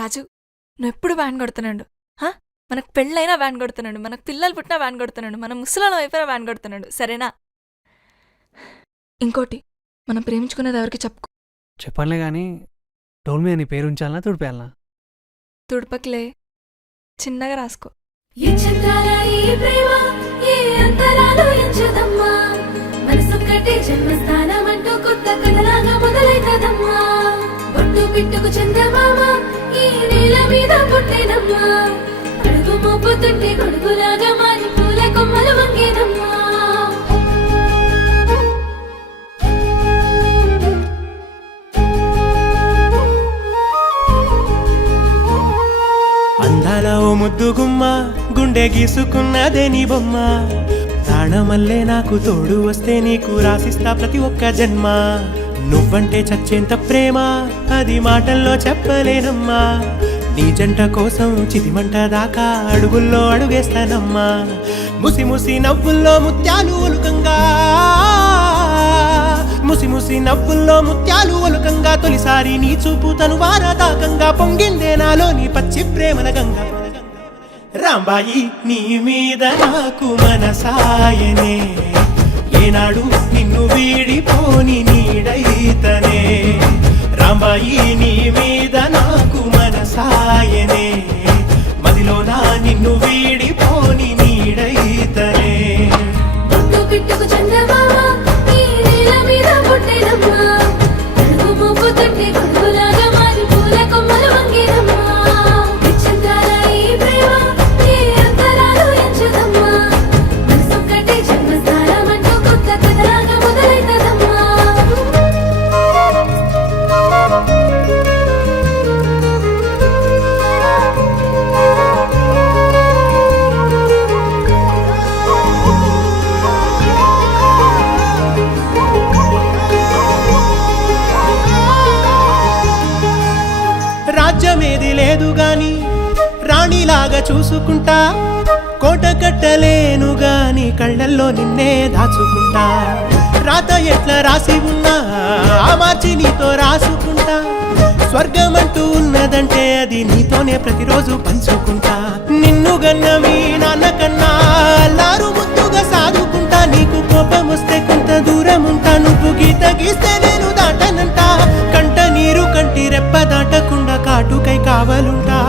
రాజు, నువ్వెప్పుడు వ్యాన్ కొడుతున్నాడు. మనకు పెళ్ళైనా వ్యాన్ కొడుతున్నాడు, మనకు పిల్లలు పుట్టినా వ్యాన్ కొడుతున్నాడు, మన ముసలాళ్ళం అయిపోయినా వ్యాన్ కొడుతున్నాడు. సరేనా? ఇంకోటి, మనం ప్రేమించుకునేది ఎవరికి చెప్పుకో. చెప్పనులే కానీ డోల్ మీద నీ పేరు ఉంచాలనా తుడిపేయాలనా? తుడపకిలే, చిన్నగా రాసుకో. పిట్టుకు చందమామ ఈ నేల మీద పుట్టేనమ్మా, అడుగు మోపుతుంటే గొడుగులాగా మారి పూల కొమ్మలు వంగేనమ్మా. అందాల ఓ ముద్దు గుమ్మ, గుండె గీసుకున్నదే నీ బొమ్మ. ప్రాణమల్లే నాకు తోడు వస్తే నీకు రాసిస్తా ప్రతి ఒక్క జన్మ. నువ్వంటే చచ్చేంత ప్రేమ అది మాటల్లో చెప్పలేనమ్మా. నీ జంట కోసం చితిమంట దాకా అడుగుల్లో అడుగేస్తానమ్మా. ముసి ముసి నవ్వుల్లో ముత్యాలు ఒలుకంగా, ముసి ముసి నవ్వుల్లో ముత్యాలు ఒలుకంగా, తొలిసారి నీ చూపు తను వారదాకంగా పొంగిందే నాలో నీ పచ్చి ప్రేమల గంగా. రాంబాయి నీ మీద నాకు మనసాయనే, ఏనాడు నిన్ను వీడిపోని నీడైతనే. రాంబాయి నీ మీద నాకు మనసాయనే, మదిలోనా నిన్ను వీడిపోని నీడైతనే. పిట్టుకు చందమామ ఈ నేల మీద పుట్టేనమ్మా, అడుగు మోపుతుంటే గొడుగులాగా మారి పూల కొమ్మలు వంగేనమ్మా. విచ్చిందాల ఈ ప్రేమ ఏ అంతరాలు ఎంచదమ్మా, మనసొక్కటే జన్మస్థానం అంటూ కొత్త కథలాగా మొదలైతదమ్మా. రాజ్యమేది లేదు గాని రాణిలాగా చూసుకుంటా, కోట కట్టలేను గాని కళ్ళల్లో నిన్నే దాచుకుంటా. రాత ఎట్లా రాసి ఉన్నా ఆ మార్చి నీతో రాసుకుంటా. స్వర్గమంటూ ఉన్నదంటే అది నీతోనే ప్రతిరోజు పంచుకుంటా. నిన్ను గన్న మీ నాన్న కన్నా అల్లారు ముద్దుగా సాదుకుంటా. నీకు కోపం వస్తే కొంత దూరం ఉంటా, నువ్వు గీత గీస్తే నేను దాటనంటా. కంట నీరు కంటి రెప్ప దాటకుండా కాటుకై కావలుంటా.